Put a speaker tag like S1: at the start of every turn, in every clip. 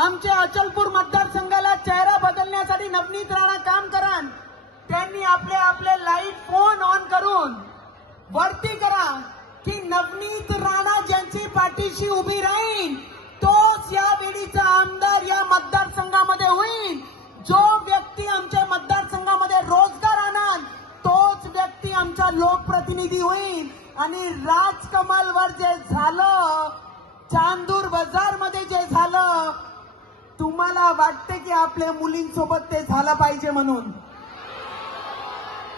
S1: आमच्या अचलपूर मतदारसंघाला चेहरा बदलण्यासाठी नवनीत राणा काम करान त्यांनी आपले आपले लाइट फोन ऑन करून वरती करा की नवनीत राणा ज्यांची पाठीशी उभी राहील तोच या वेळीचा आमदार या मतदारसंघामध्ये होईल. जो व्यक्ती आमच्या मतदारसंघामध्ये रोजगार आणल तोच व्यक्ती आमचा लोकप्रतिनिधी होईल. आणि राजकमलवर जे झालं चांदूर बाजारमध्ये आपल्याला वाटते की आपल्या मुलींसोबत ते झालं पाहिजे म्हणून.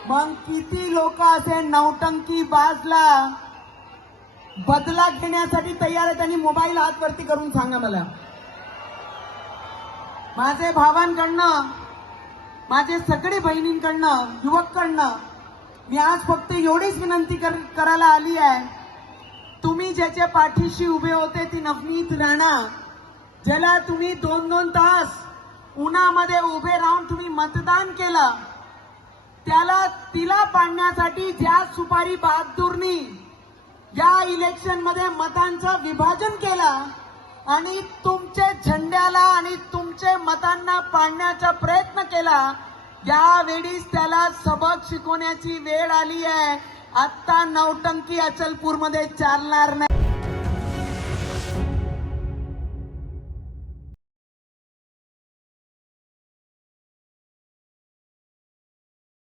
S1: मग किती लोक असे नौटंकी बाजला बदला घेण्यासाठी तयार आहेत आणि मोबाईल हातवरती करून सांगा मला. माझे भावांकडनं माझे सगळे बहिणींकडनं युवककडनं मी आज फक्त एवढीच विनंती कर, करायला आली आहे. तुम्ही ज्याच्या पाठीशी उभे होते ती नवनीत राणा. ज्याला तुम्ही दोन दोन तास उन्हामध्ये उभे राहून तुम्ही मतदान केलं त्याला तिला पाडण्यासाठी ज्या सुपारी बहादूरनी या इलेक्शनमध्ये मतांचं विभाजन केलं आणि तुमच्या झेंड्याला आणि तुमचे मतांना पाडण्याचा प्रयत्न केला यावेळीच त्याला सबक शिकवण्याची वेळ आली आहे. आत्ता नौटंकी अचलपूरमध्ये चालणार नाही.